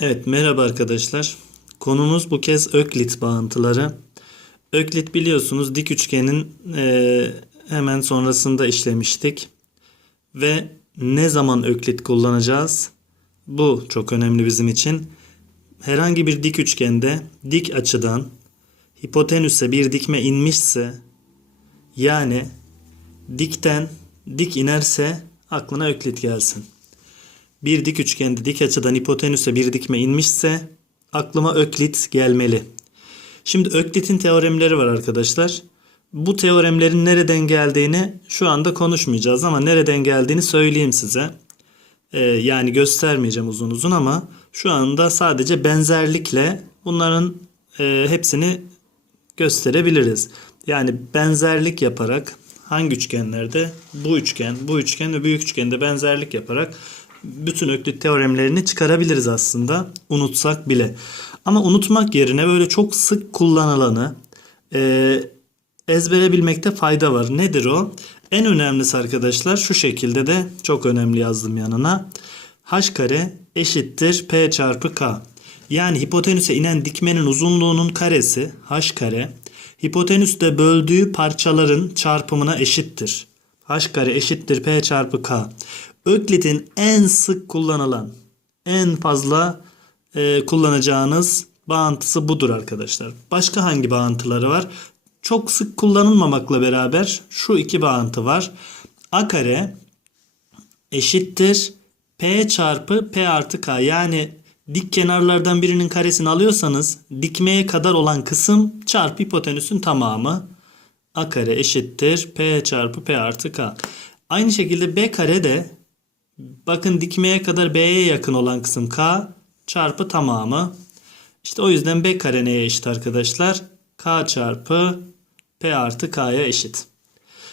Evet merhaba arkadaşlar. Konumuz bu kez Öklit bağıntıları. Öklit biliyorsunuz dik üçgenin e, hemen sonrasında işlemiştik. Ve ne zaman öklit kullanacağız? Bu çok önemli bizim için. Herhangi bir dik üçgende dik açıdan hipotenüse bir dikme inmişse yani dikten dik inerse aklına öklit gelsin bir dik üçgende dik açıdan hipotenüse bir dikme inmişse aklıma öklit gelmeli. Şimdi öklitin teoremleri var arkadaşlar. Bu teoremlerin nereden geldiğini şu anda konuşmayacağız ama nereden geldiğini söyleyeyim size. Ee, yani göstermeyeceğim uzun uzun ama şu anda sadece benzerlikle bunların e, hepsini gösterebiliriz. Yani benzerlik yaparak hangi üçgenlerde bu üçgen, bu üçgen ve büyük üçgende benzerlik yaparak bütün öklit teoremlerini çıkarabiliriz aslında unutsak bile. Ama unutmak yerine böyle çok sık kullanılanı e, ezbere bilmekte fayda var. Nedir o? En önemlisi arkadaşlar şu şekilde de çok önemli yazdım yanına. h kare eşittir p çarpı k. Yani hipotenüse inen dikmenin uzunluğunun karesi h kare hipotenüste böldüğü parçaların çarpımına eşittir. h kare eşittir p çarpı k. Öklit'in en sık kullanılan, en fazla e, kullanacağınız bağıntısı budur arkadaşlar. Başka hangi bağıntıları var? Çok sık kullanılmamakla beraber şu iki bağıntı var. A kare eşittir P çarpı P artı K. Yani dik kenarlardan birinin karesini alıyorsanız dikmeye kadar olan kısım çarpı hipotenüsün tamamı. A kare eşittir P çarpı P artı K. Aynı şekilde B kare de Bakın dikmeye kadar B'ye yakın olan kısım K çarpı tamamı. İşte o yüzden B kare neye eşit arkadaşlar? K çarpı P artı K'ya eşit.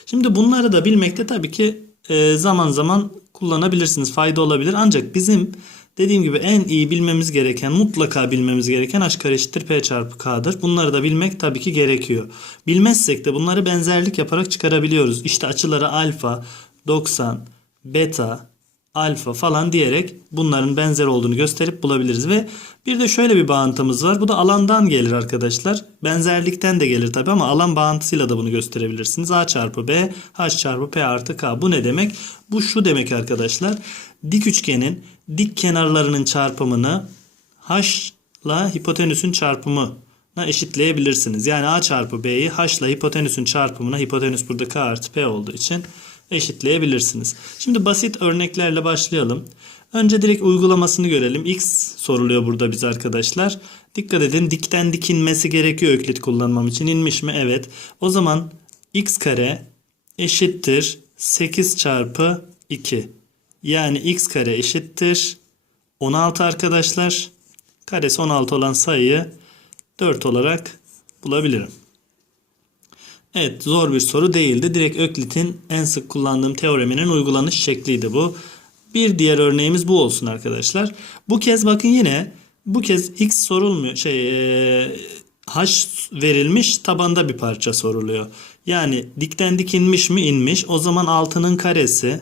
Şimdi bunları da bilmekte tabii ki e, zaman zaman kullanabilirsiniz. Fayda olabilir. Ancak bizim dediğim gibi en iyi bilmemiz gereken, mutlaka bilmemiz gereken h kare eşittir P çarpı K'dır. Bunları da bilmek tabii ki gerekiyor. Bilmezsek de bunları benzerlik yaparak çıkarabiliyoruz. İşte açıları alfa, 90, beta, alfa falan diyerek bunların benzer olduğunu gösterip bulabiliriz. Ve bir de şöyle bir bağıntımız var. Bu da alandan gelir arkadaşlar. Benzerlikten de gelir tabi ama alan bağıntısıyla da bunu gösterebilirsiniz. A çarpı B, H çarpı P artı K. Bu ne demek? Bu şu demek arkadaşlar. Dik üçgenin dik kenarlarının çarpımını H ile hipotenüsün çarpımı eşitleyebilirsiniz. Yani A çarpı B'yi H ile hipotenüsün çarpımına hipotenüs burada K artı P olduğu için eşitleyebilirsiniz. Şimdi basit örneklerle başlayalım. Önce direkt uygulamasını görelim. X soruluyor burada biz arkadaşlar. Dikkat edin dikten dikinmesi gerekiyor öklit kullanmam için. İnmiş mi? Evet. O zaman x kare eşittir 8 çarpı 2. Yani x kare eşittir 16 arkadaşlar. Karesi 16 olan sayıyı 4 olarak bulabilirim. Evet zor bir soru değildi. Direkt Öklit'in en sık kullandığım teoreminin uygulanış şekliydi bu. Bir diğer örneğimiz bu olsun arkadaşlar. Bu kez bakın yine bu kez x sorulmuyor. Şey e, h verilmiş tabanda bir parça soruluyor. Yani dikten dik inmiş mi inmiş. O zaman 6'nın karesi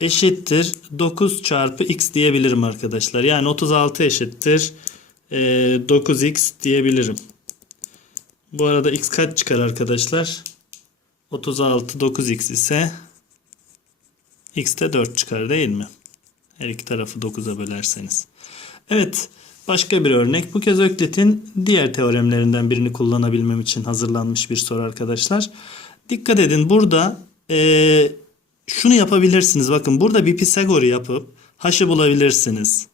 eşittir 9 çarpı x diyebilirim arkadaşlar. Yani 36 eşittir e, 9x diyebilirim. Bu arada x kaç çıkar arkadaşlar? 36 9x ise x de 4 çıkar değil mi? Her iki tarafı 9'a bölerseniz. Evet başka bir örnek. Bu kez Öklit'in diğer teoremlerinden birini kullanabilmem için hazırlanmış bir soru arkadaşlar. Dikkat edin burada e, şunu yapabilirsiniz. Bakın burada bir Pisagor'u yapıp h'ı bulabilirsiniz.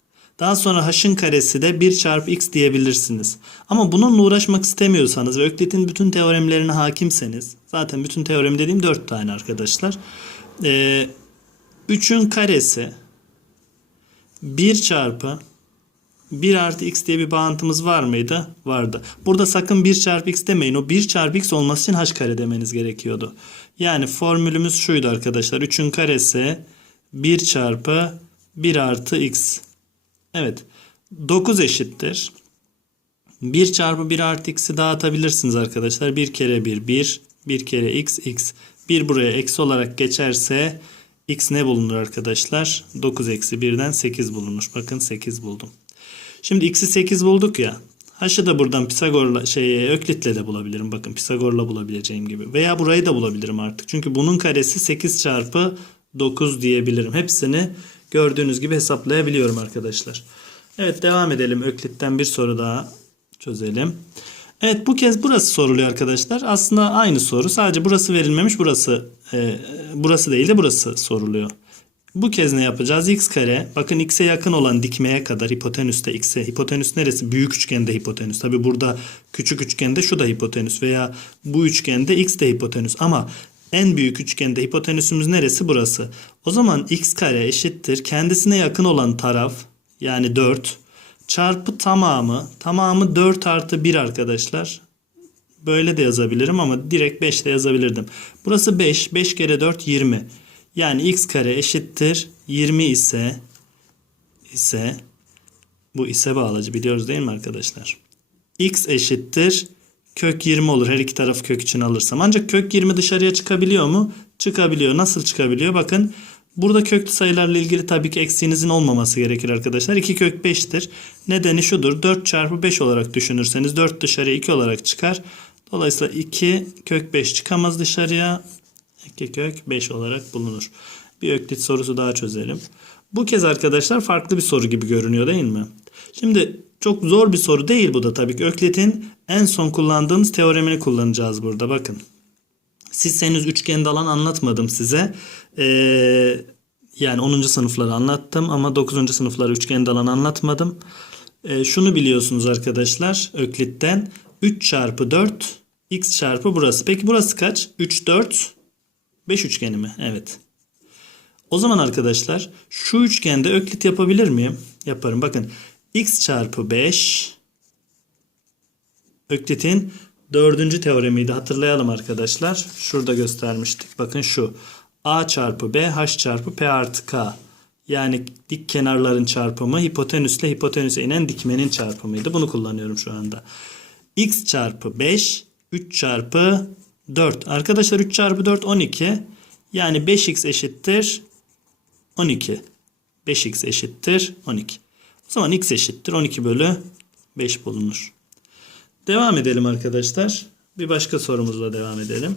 Daha sonra h'ın karesi de 1 çarpı x diyebilirsiniz. Ama bununla uğraşmak istemiyorsanız ve Öklit'in bütün teoremlerine hakimseniz zaten bütün teorem dediğim 4 tane arkadaşlar. Ee, 3'ün karesi 1 çarpı 1 artı x diye bir bağıntımız var mıydı? Vardı. Burada sakın 1 çarpı x demeyin. O 1 çarpı x olması için h kare demeniz gerekiyordu. Yani formülümüz şuydu arkadaşlar. 3'ün karesi 1 çarpı 1 artı x. Evet. 9 eşittir. 1 çarpı 1 artı x'i dağıtabilirsiniz arkadaşlar. 1 kere 1 1. 1 kere x x. 1 buraya eksi olarak geçerse x ne bulunur arkadaşlar? 9 eksi 1'den 8 bulunur. Bakın 8 buldum. Şimdi x'i 8 bulduk ya. H'ı da buradan Pisagor'la şey Öklit'le de bulabilirim. Bakın Pisagor'la bulabileceğim gibi. Veya burayı da bulabilirim artık. Çünkü bunun karesi 8 çarpı 9 diyebilirim. Hepsini gördüğünüz gibi hesaplayabiliyorum arkadaşlar. Evet devam edelim. Öklit'ten bir soru daha çözelim. Evet bu kez burası soruluyor arkadaşlar. Aslında aynı soru. Sadece burası verilmemiş. Burası e, burası değil de burası soruluyor. Bu kez ne yapacağız? x kare. Bakın x'e yakın olan dikmeye kadar hipotenüste x'e. Hipotenüs neresi? Büyük üçgende hipotenüs. Tabi burada küçük üçgende şu da hipotenüs veya bu üçgende x de hipotenüs. Ama en büyük üçgende hipotenüsümüz neresi? Burası. O zaman x kare eşittir. Kendisine yakın olan taraf yani 4 çarpı tamamı. Tamamı 4 artı 1 arkadaşlar. Böyle de yazabilirim ama direkt 5 de yazabilirdim. Burası 5. 5 kere 4 20. Yani x kare eşittir 20 ise ise bu ise bağlacı biliyoruz değil mi arkadaşlar? x eşittir kök 20 olur her iki tarafı kök için alırsam. Ancak kök 20 dışarıya çıkabiliyor mu? Çıkabiliyor. Nasıl çıkabiliyor? Bakın burada köklü sayılarla ilgili tabii ki eksiğinizin olmaması gerekir arkadaşlar. 2 kök 5'tir. Nedeni şudur. 4 çarpı 5 olarak düşünürseniz 4 dışarıya 2 olarak çıkar. Dolayısıyla 2 kök 5 çıkamaz dışarıya. 2 kök 5 olarak bulunur. Bir öklit sorusu daha çözelim. Bu kez arkadaşlar farklı bir soru gibi görünüyor değil mi? Şimdi çok zor bir soru değil bu da tabii ki. Öklit'in en son kullandığımız teoremini kullanacağız burada. Bakın. Siz henüz üçgende alan anlatmadım size. Ee, yani 10. sınıfları anlattım ama 9. sınıfları üçgende alan anlatmadım. Ee, şunu biliyorsunuz arkadaşlar Öklit'ten 3 çarpı 4 x çarpı burası. Peki burası kaç? 3, 4, 5 üçgeni mi? Evet. O zaman arkadaşlar şu üçgende öklit yapabilir miyim? Yaparım. Bakın x çarpı 5 öklitin dördüncü teoremiydi. Hatırlayalım arkadaşlar. Şurada göstermiştik. Bakın şu. a çarpı b h çarpı p artı k. Yani dik kenarların çarpımı hipotenüsle hipotenüse inen dikmenin çarpımıydı. Bunu kullanıyorum şu anda. x çarpı 5 3 çarpı 4. Arkadaşlar 3 çarpı 4 12. Yani 5x eşittir 12. 5x eşittir 12. O zaman x eşittir 12 bölü 5 bulunur. Devam edelim arkadaşlar. Bir başka sorumuzla devam edelim.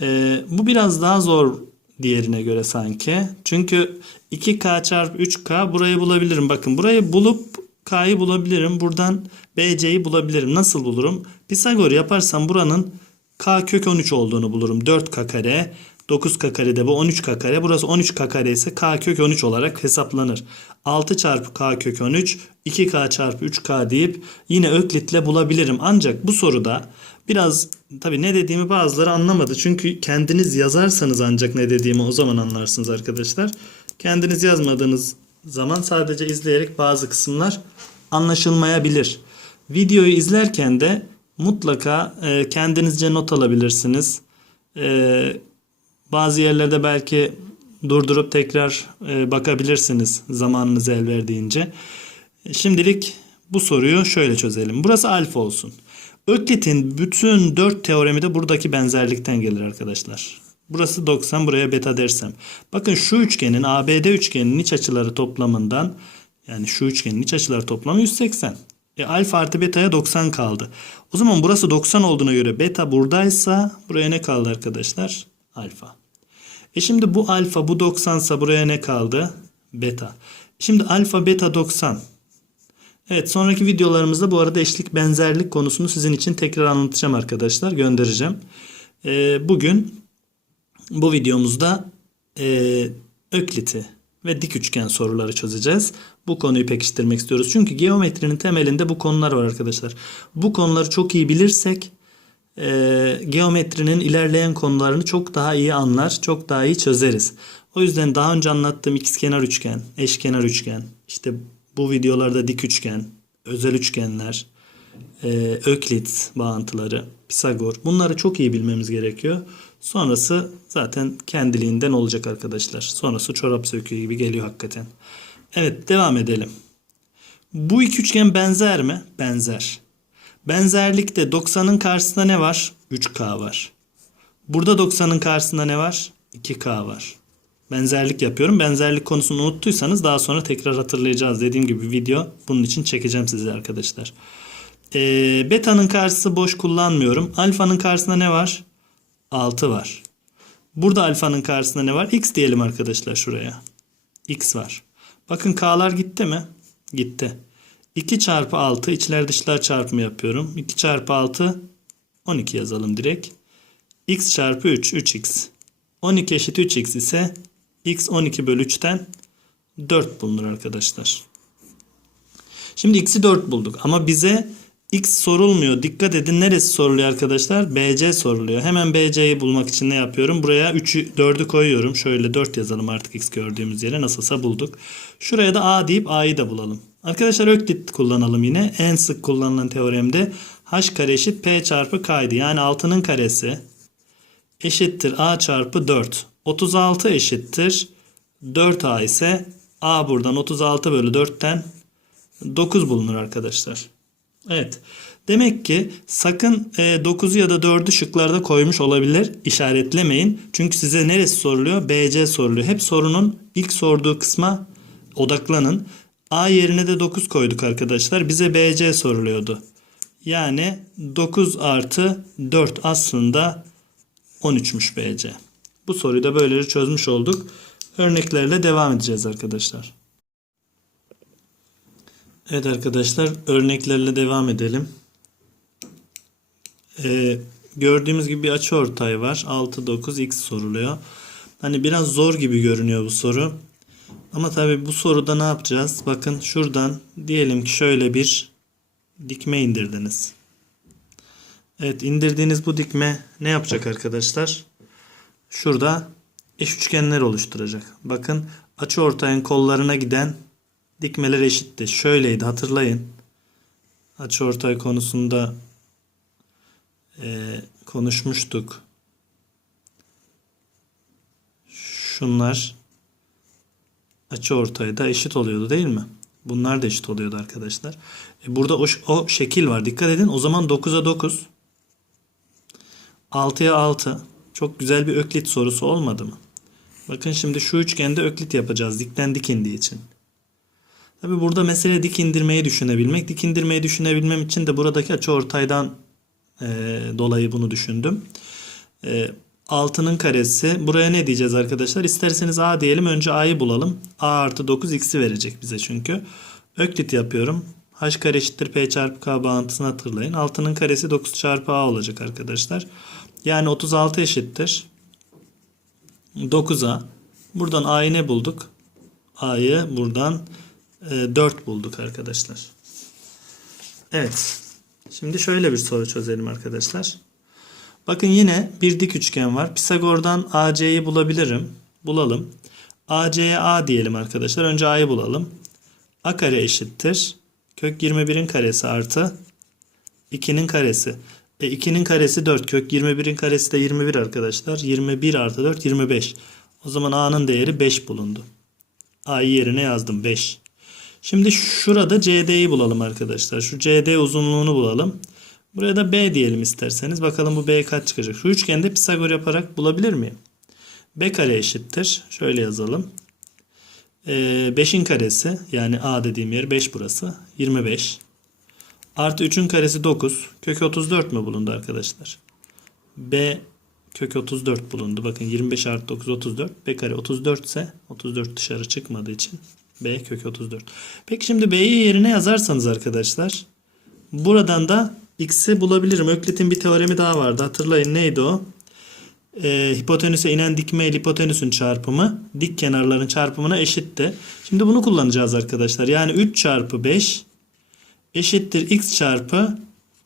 Ee, bu biraz daha zor diğerine göre sanki. Çünkü 2k çarpı 3k burayı bulabilirim. Bakın burayı bulup k'yı bulabilirim. Buradan bc'yi bulabilirim. Nasıl bulurum? Pisagor yaparsam buranın k kök 13 olduğunu bulurum. 4k kare 9k kare de bu 13k kare. Burası 13k kare ise k kök 13 olarak hesaplanır. 6 çarpı k kök 13 2k çarpı 3k deyip yine öklitle bulabilirim. Ancak bu soruda biraz tabi ne dediğimi bazıları anlamadı. Çünkü kendiniz yazarsanız ancak ne dediğimi o zaman anlarsınız arkadaşlar. Kendiniz yazmadığınız zaman sadece izleyerek bazı kısımlar anlaşılmayabilir. Videoyu izlerken de mutlaka e, kendinizce not alabilirsiniz. E, bazı yerlerde belki durdurup tekrar e, bakabilirsiniz zamanınız el verdiğince. Şimdilik bu soruyu şöyle çözelim. Burası alfa olsun. Öklit'in bütün 4 teoremi de buradaki benzerlikten gelir arkadaşlar. Burası 90 buraya beta dersem. Bakın şu üçgenin ABD üçgeninin iç açıları toplamından yani şu üçgenin iç açıları toplamı 180. E, alfa artı beta'ya 90 kaldı. O zaman burası 90 olduğuna göre beta buradaysa buraya ne kaldı arkadaşlar? Alfa. E şimdi bu alfa bu 90 ise buraya ne kaldı? Beta. Şimdi alfa beta 90. Evet sonraki videolarımızda bu arada eşlik benzerlik konusunu sizin için tekrar anlatacağım arkadaşlar. Göndereceğim. E, bugün bu videomuzda e, Öklit'i ve dik üçgen soruları çözeceğiz. Bu konuyu pekiştirmek istiyoruz. Çünkü geometrinin temelinde bu konular var arkadaşlar. Bu konuları çok iyi bilirsek e, geometrinin ilerleyen konularını çok daha iyi anlar, çok daha iyi çözeriz. O yüzden daha önce anlattığım ikizkenar üçgen, eşkenar üçgen, işte bu videolarda dik üçgen, özel üçgenler, e, Öklit bağıntıları, Pisagor bunları çok iyi bilmemiz gerekiyor. Sonrası zaten kendiliğinden olacak arkadaşlar. Sonrası çorap söküğü gibi geliyor hakikaten. Evet devam edelim. Bu iki üçgen benzer mi? Benzer. Benzerlikte 90'ın karşısında ne var? 3K var. Burada 90'ın karşısında ne var? 2K var. Benzerlik yapıyorum. Benzerlik konusunu unuttuysanız daha sonra tekrar hatırlayacağız. Dediğim gibi video bunun için çekeceğim size arkadaşlar. Ee, beta'nın karşısı boş kullanmıyorum. Alfa'nın karşısında ne var? 6 var. Burada alfanın karşısında ne var? X diyelim arkadaşlar şuraya. X var. Bakın K'lar gitti mi? Gitti. 2 çarpı 6 içler dışlar çarpımı yapıyorum. 2 çarpı 6 12 yazalım direkt. X çarpı 3 3x. 12 eşit 3x ise x 12 bölü 3'ten 4 bulunur arkadaşlar. Şimdi x'i 4 bulduk ama bize x sorulmuyor. Dikkat edin neresi soruluyor arkadaşlar? BC soruluyor. Hemen BC'yi bulmak için ne yapıyorum? Buraya 3'ü 4'ü koyuyorum. Şöyle 4 yazalım artık x gördüğümüz yere nasılsa bulduk. Şuraya da a deyip a'yı da bulalım. Arkadaşlar öklit kullanalım yine. En sık kullanılan teoremde h kare eşit p çarpı k'ydı. Yani 6'nın karesi eşittir a çarpı 4. 36 eşittir 4a ise a buradan 36 bölü 4'ten 9 bulunur arkadaşlar. Evet. Demek ki sakın e, 9'u ya da 4'ü şıklarda koymuş olabilir. İşaretlemeyin. Çünkü size neresi soruluyor? BC soruluyor. Hep sorunun ilk sorduğu kısma odaklanın. A yerine de 9 koyduk arkadaşlar. Bize BC soruluyordu. Yani 9 artı 4 aslında 13'müş BC. Bu soruyu da böylece çözmüş olduk. Örneklerle devam edeceğiz arkadaşlar. Evet arkadaşlar örneklerle devam edelim. Ee, gördüğümüz gibi bir açıortay var. 6 9 x soruluyor. Hani biraz zor gibi görünüyor bu soru. Ama tabii bu soruda ne yapacağız? Bakın şuradan diyelim ki şöyle bir dikme indirdiniz. Evet indirdiğiniz bu dikme ne yapacak arkadaşlar? Şurada eş üçgenler oluşturacak. Bakın açıortayın kollarına giden dikmeler eşitti. Şöyleydi hatırlayın. Açıortay konusunda e, konuşmuştuk. Şunlar açıortayda eşit oluyordu değil mi? Bunlar da eşit oluyordu arkadaşlar. E burada o, o şekil var. Dikkat edin. O zaman 9'a 9. 6'ya 6. Çok güzel bir öklit sorusu olmadı mı? Bakın şimdi şu üçgende öklit yapacağız. Dikten dik için. Tabi burada mesele dik indirmeyi düşünebilmek. Dik indirmeyi düşünebilmem için de buradaki açıortaydan e, dolayı bunu düşündüm. E, 6'nın karesi. Buraya ne diyeceğiz arkadaşlar? İsterseniz a diyelim. Önce a'yı bulalım. a artı 9 x'i verecek bize çünkü. Öklit yapıyorum. h kare eşittir p çarpı k bağıntısını hatırlayın. 6'nın karesi 9 çarpı a olacak arkadaşlar. Yani 36 eşittir. 9'a. Buradan a'yı ne bulduk? a'yı buradan 4 bulduk arkadaşlar. Evet. Şimdi şöyle bir soru çözelim arkadaşlar. Bakın yine bir dik üçgen var. Pisagor'dan AC'yi bulabilirim. Bulalım. AC'ye A diyelim arkadaşlar. Önce A'yı bulalım. A kare eşittir. Kök 21'in karesi artı 2'nin karesi. E 2'nin karesi 4. Kök 21'in karesi de 21 arkadaşlar. 21 artı 4 25. O zaman A'nın değeri 5 bulundu. A'yı yerine yazdım 5. Şimdi şurada CD'yi bulalım arkadaşlar. Şu CD uzunluğunu bulalım. Buraya da B diyelim isterseniz. Bakalım bu B kaç çıkacak. Şu üçgende Pisagor yaparak bulabilir miyim? B kare eşittir. Şöyle yazalım. Ee, 5'in karesi yani A dediğim yer 5 burası. 25. Artı 3'ün karesi 9. Kök 34 mü bulundu arkadaşlar? B kök 34 bulundu. Bakın 25 artı 9 34. B kare 34 ise 34 dışarı çıkmadığı için B kök 34. Peki şimdi B'yi yerine yazarsanız arkadaşlar buradan da X'i bulabilirim. Öklit'in bir teoremi daha vardı. Hatırlayın neydi o? Ee, hipotenüse inen dikme hipotenüsün çarpımı dik kenarların çarpımına eşitti. Şimdi bunu kullanacağız arkadaşlar. Yani 3 çarpı 5 eşittir x çarpı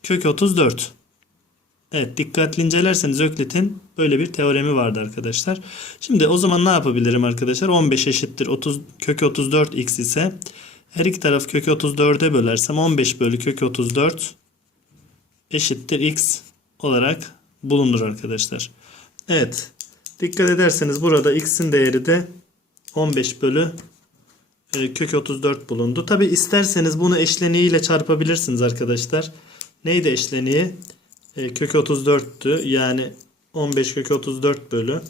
kök 34. Evet dikkatli incelerseniz Öklit'in böyle bir teoremi vardı arkadaşlar. Şimdi o zaman ne yapabilirim arkadaşlar? 15 eşittir 30 kök 34 x ise her iki taraf kök 34'e bölersem 15 bölü kök 34 eşittir x olarak bulunur arkadaşlar. Evet. Dikkat ederseniz burada x'in değeri de 15 bölü e, kök 34 bulundu. Tabi isterseniz bunu eşleniğiyle çarpabilirsiniz arkadaşlar. Neydi eşleniği? E, kök 34'tü. Yani 15 kök 34 bölü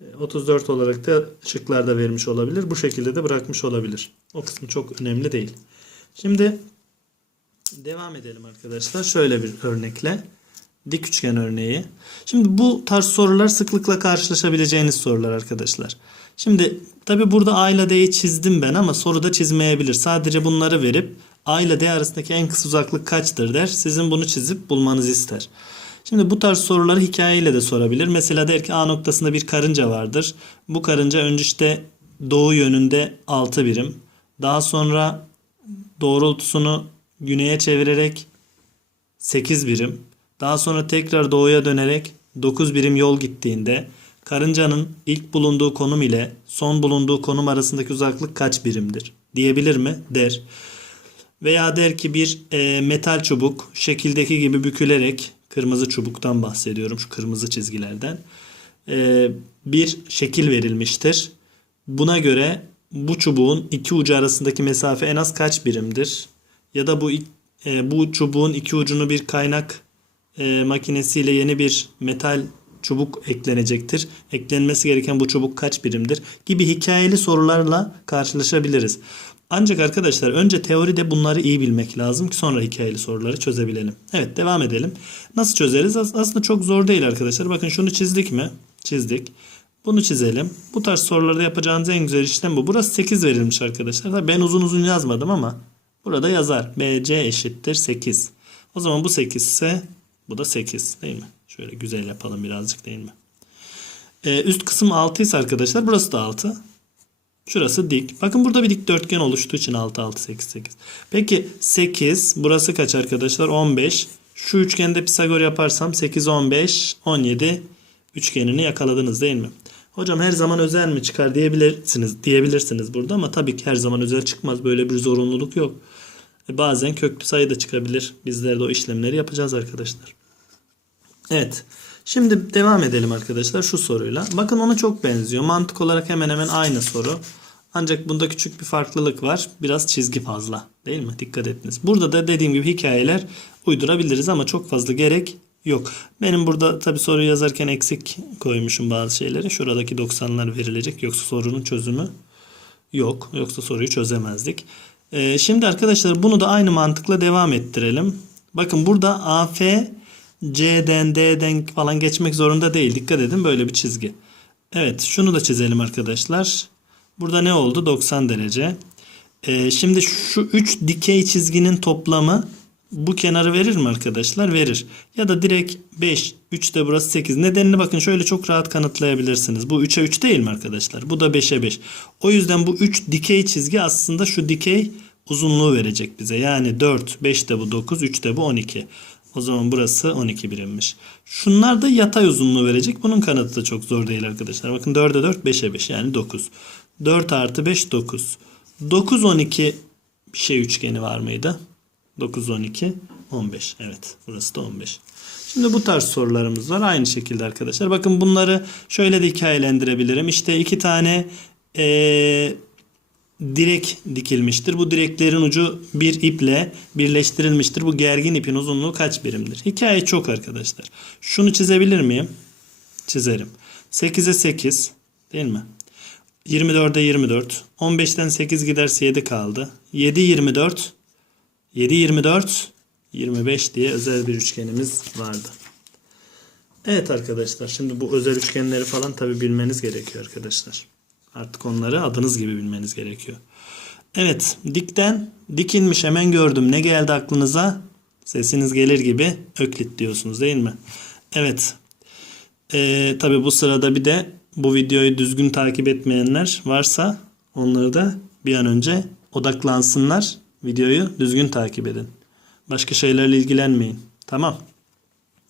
E, 34 olarak da şıklarda vermiş olabilir. Bu şekilde de bırakmış olabilir. O kısmı çok önemli değil. Şimdi devam edelim arkadaşlar. Şöyle bir örnekle. Dik üçgen örneği. Şimdi bu tarz sorular sıklıkla karşılaşabileceğiniz sorular arkadaşlar. Şimdi tabi burada A ile D'yi çizdim ben ama soruda çizmeyebilir. Sadece bunları verip A ile D arasındaki en kısa uzaklık kaçtır der. Sizin bunu çizip bulmanızı ister. Şimdi bu tarz soruları hikayeyle de sorabilir. Mesela der ki A noktasında bir karınca vardır. Bu karınca önce işte doğu yönünde 6 birim. Daha sonra doğrultusunu güneye çevirerek 8 birim. Daha sonra tekrar doğuya dönerek 9 birim yol gittiğinde karıncanın ilk bulunduğu konum ile son bulunduğu konum arasındaki uzaklık kaç birimdir? Diyebilir mi? Der. Veya der ki bir e, metal çubuk şekildeki gibi bükülerek kırmızı çubuktan bahsediyorum şu kırmızı çizgilerden e, bir şekil verilmiştir. Buna göre bu çubuğun iki ucu arasındaki mesafe en az kaç birimdir? Ya da bu e, bu çubuğun iki ucunu bir kaynak e, makinesiyle yeni bir metal çubuk eklenecektir. Eklenmesi gereken bu çubuk kaç birimdir? Gibi hikayeli sorularla karşılaşabiliriz. Ancak arkadaşlar önce teoride bunları iyi bilmek lazım ki sonra hikayeli soruları çözebilelim. Evet devam edelim. Nasıl çözeriz? Aslında çok zor değil arkadaşlar. Bakın şunu çizdik mi? Çizdik. Bunu çizelim. Bu tarz sorularda yapacağınız en güzel işlem bu. Burası 8 verilmiş arkadaşlar. Ben uzun uzun yazmadım ama burada yazar. BC eşittir 8. O zaman bu 8 ise bu da 8 değil mi? Şöyle güzel yapalım birazcık değil mi? Ee, üst kısım 6 ise arkadaşlar burası da 6. Şurası dik. Bakın burada bir dikdörtgen oluştuğu için 6 6 8 8. Peki 8 burası kaç arkadaşlar? 15. Şu üçgende Pisagor yaparsam 8 15 17 üçgenini yakaladınız değil mi? Hocam her zaman özel mi çıkar diyebilirsiniz diyebilirsiniz burada ama tabii ki her zaman özel çıkmaz. Böyle bir zorunluluk yok. E, bazen köklü sayı da çıkabilir. Bizler de o işlemleri yapacağız arkadaşlar. Evet. Şimdi devam edelim arkadaşlar şu soruyla. Bakın ona çok benziyor. Mantık olarak hemen hemen aynı soru. Ancak bunda küçük bir farklılık var. Biraz çizgi fazla. Değil mi? Dikkat ettiniz. Burada da dediğim gibi hikayeler uydurabiliriz ama çok fazla gerek yok. Benim burada tabi soruyu yazarken eksik koymuşum bazı şeyleri. Şuradaki 90'lar verilecek. Yoksa sorunun çözümü yok. Yoksa soruyu çözemezdik. Ee, şimdi arkadaşlar bunu da aynı mantıkla devam ettirelim. Bakın burada AF C'den D'den falan geçmek zorunda değil. Dikkat edin böyle bir çizgi. Evet şunu da çizelim arkadaşlar. Burada ne oldu? 90 derece. Ee, şimdi şu 3 dikey çizginin toplamı bu kenarı verir mi arkadaşlar? Verir. Ya da direkt 5, 3 de burası 8. Nedenini bakın şöyle çok rahat kanıtlayabilirsiniz. Bu 3'e 3 değil mi arkadaşlar? Bu da 5'e 5. O yüzden bu 3 dikey çizgi aslında şu dikey uzunluğu verecek bize. Yani 4, 5 de bu 9, 3 de bu 12. O zaman burası 12 birimmiş. Şunlar da yatay uzunluğu verecek. Bunun kanıtı da çok zor değil arkadaşlar. Bakın 4'e 4, 5'e 5 yani 9. 4 artı 5 9. 9 12 bir şey üçgeni var mıydı? 9 12 15. Evet burası da 15. Şimdi bu tarz sorularımız var. Aynı şekilde arkadaşlar. Bakın bunları şöyle de hikayelendirebilirim. İşte iki tane ee, direk dikilmiştir. Bu direklerin ucu bir iple birleştirilmiştir. Bu gergin ipin uzunluğu kaç birimdir? Hikaye çok arkadaşlar. Şunu çizebilir miyim? Çizerim. 8'e 8 değil mi? 24'e 24. 15'ten 8 giderse 7 kaldı. 7 24. 7 24. 25 diye özel bir üçgenimiz vardı. Evet arkadaşlar şimdi bu özel üçgenleri falan tabi bilmeniz gerekiyor arkadaşlar. Artık onları adınız gibi bilmeniz gerekiyor. Evet dikten dikilmiş hemen gördüm. Ne geldi aklınıza? Sesiniz gelir gibi öklit diyorsunuz değil mi? Evet. Ee, tabi bu sırada bir de bu videoyu düzgün takip etmeyenler varsa onları da bir an önce odaklansınlar. Videoyu düzgün takip edin. Başka şeylerle ilgilenmeyin. Tamam.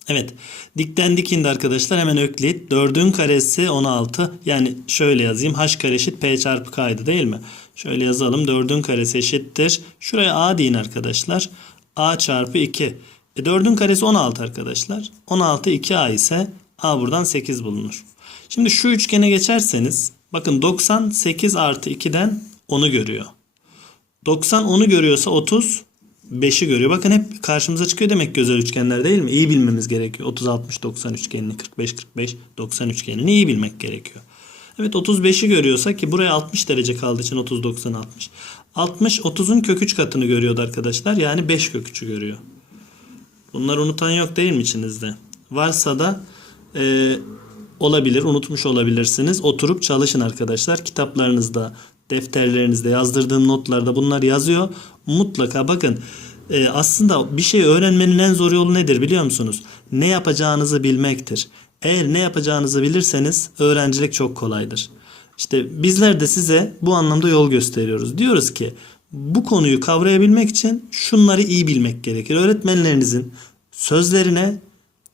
Evet. Dikten dikindi arkadaşlar hemen öklit. 4'ün karesi 16. Yani şöyle yazayım. H kare eşit P çarpı K'ydı değil mi? Şöyle yazalım. 4'ün karesi eşittir. Şuraya A deyin arkadaşlar. A çarpı 2. E 4'ün karesi 16 arkadaşlar. 16 2A ise A buradan 8 bulunur. Şimdi şu üçgene geçerseniz bakın 98 artı 2'den 10'u görüyor. 90 10'u görüyorsa 30 5'i görüyor. Bakın hep karşımıza çıkıyor demek ki özel üçgenler değil mi? İyi bilmemiz gerekiyor. 30 60 90 üçgenini 45 45 90 üçgenini iyi bilmek gerekiyor. Evet 35'i görüyorsak ki buraya 60 derece kaldığı için 30 90 60. 60 30'un kök 3 katını görüyordu arkadaşlar. Yani 5 kök 3'ü görüyor. Bunları unutan yok değil mi içinizde? Varsa da e, olabilir, unutmuş olabilirsiniz. Oturup çalışın arkadaşlar. Kitaplarınızda, defterlerinizde, yazdırdığım notlarda bunlar yazıyor. Mutlaka bakın. e, aslında bir şey öğrenmenin en zor yolu nedir biliyor musunuz? Ne yapacağınızı bilmektir. Eğer ne yapacağınızı bilirseniz öğrencilik çok kolaydır. İşte bizler de size bu anlamda yol gösteriyoruz. Diyoruz ki bu konuyu kavrayabilmek için şunları iyi bilmek gerekir. Öğretmenlerinizin sözlerine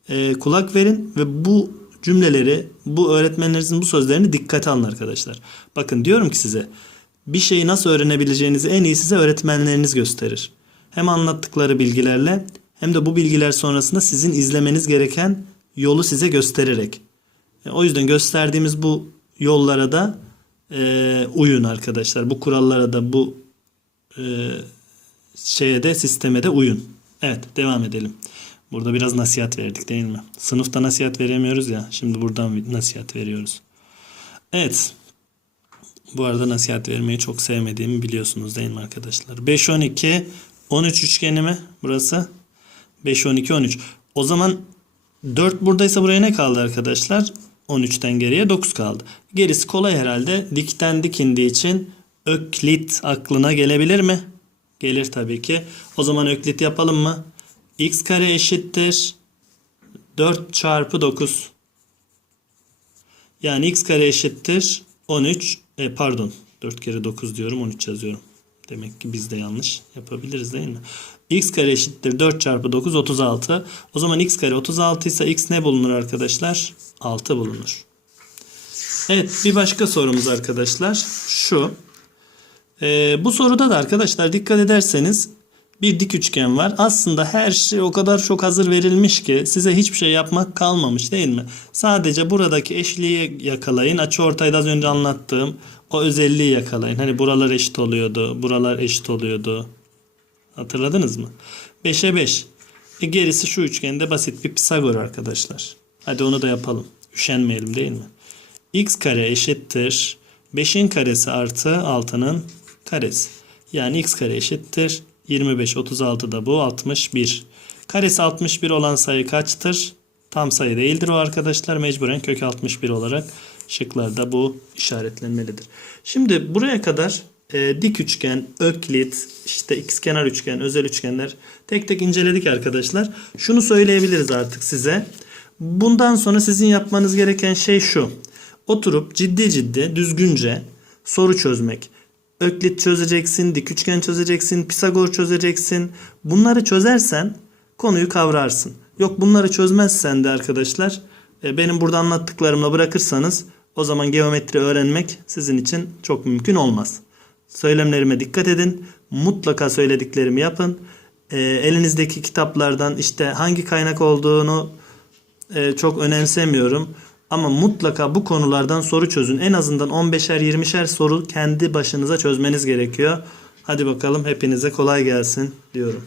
e, kulak verin ve bu cümleleri, bu öğretmenlerinizin bu sözlerini dikkate alın arkadaşlar. Bakın diyorum ki size bir şeyi nasıl öğrenebileceğinizi en iyi size öğretmenleriniz gösterir. Hem anlattıkları bilgilerle hem de bu bilgiler sonrasında sizin izlemeniz gereken yolu size göstererek. E, O yüzden gösterdiğimiz bu yollara da e, uyun arkadaşlar. Bu kurallara da bu e, şeye de sisteme de uyun. Evet devam edelim. Burada biraz nasihat verdik değil mi? Sınıfta nasihat veremiyoruz ya. Şimdi buradan nasihat veriyoruz. Evet. Bu arada nasihat vermeyi çok sevmediğimi biliyorsunuz değil mi arkadaşlar? 5 12 13 üçgeni mi burası? 5 12 13. O zaman 4 buradaysa buraya ne kaldı arkadaşlar? 13'ten geriye 9 kaldı. Gerisi kolay herhalde. Dikten dik indiği için öklit aklına gelebilir mi? Gelir tabii ki. O zaman öklit yapalım mı? X kare eşittir 4 çarpı 9. Yani x kare eşittir 13. E, pardon 4 kere 9 diyorum 13 yazıyorum. Demek ki biz de yanlış yapabiliriz değil mi? x kare eşittir 4 çarpı 9 36. O zaman x kare 36 ise x ne bulunur arkadaşlar? 6 bulunur. Evet bir başka sorumuz arkadaşlar şu. Ee, bu soruda da arkadaşlar dikkat ederseniz bir dik üçgen var. Aslında her şey o kadar çok hazır verilmiş ki size hiçbir şey yapmak kalmamış değil mi? Sadece buradaki eşliği yakalayın. Açıortayda az önce anlattığım o özelliği yakalayın. Hani buralar eşit oluyordu, buralar eşit oluyordu. Hatırladınız mı? 5'e 5. E gerisi şu üçgende basit bir Pisagor arkadaşlar. Hadi onu da yapalım. Üşenmeyelim değil mi? x kare eşittir 5'in karesi artı 6'nın karesi. Yani x kare eşittir 25 36 da bu 61. Karesi 61 olan sayı kaçtır? Tam sayı değildir o arkadaşlar. Mecburen kök 61 olarak şıklarda bu işaretlenmelidir. Şimdi buraya kadar e, dik üçgen, öklit, işte ikizkenar üçgen, özel üçgenler tek tek inceledik arkadaşlar. Şunu söyleyebiliriz artık size. Bundan sonra sizin yapmanız gereken şey şu. Oturup ciddi ciddi düzgünce soru çözmek. Öklit çözeceksin, dik üçgen çözeceksin, Pisagor çözeceksin. Bunları çözersen konuyu kavrarsın. Yok bunları çözmezsen de arkadaşlar e, benim burada anlattıklarımla bırakırsanız o zaman geometri öğrenmek sizin için çok mümkün olmaz. Söylemlerime dikkat edin. Mutlaka söylediklerimi yapın. E, elinizdeki kitaplardan işte hangi kaynak olduğunu e, çok önemsemiyorum. Ama mutlaka bu konulardan soru çözün. En azından 15'er 20'şer soru kendi başınıza çözmeniz gerekiyor. Hadi bakalım hepinize kolay gelsin diyorum.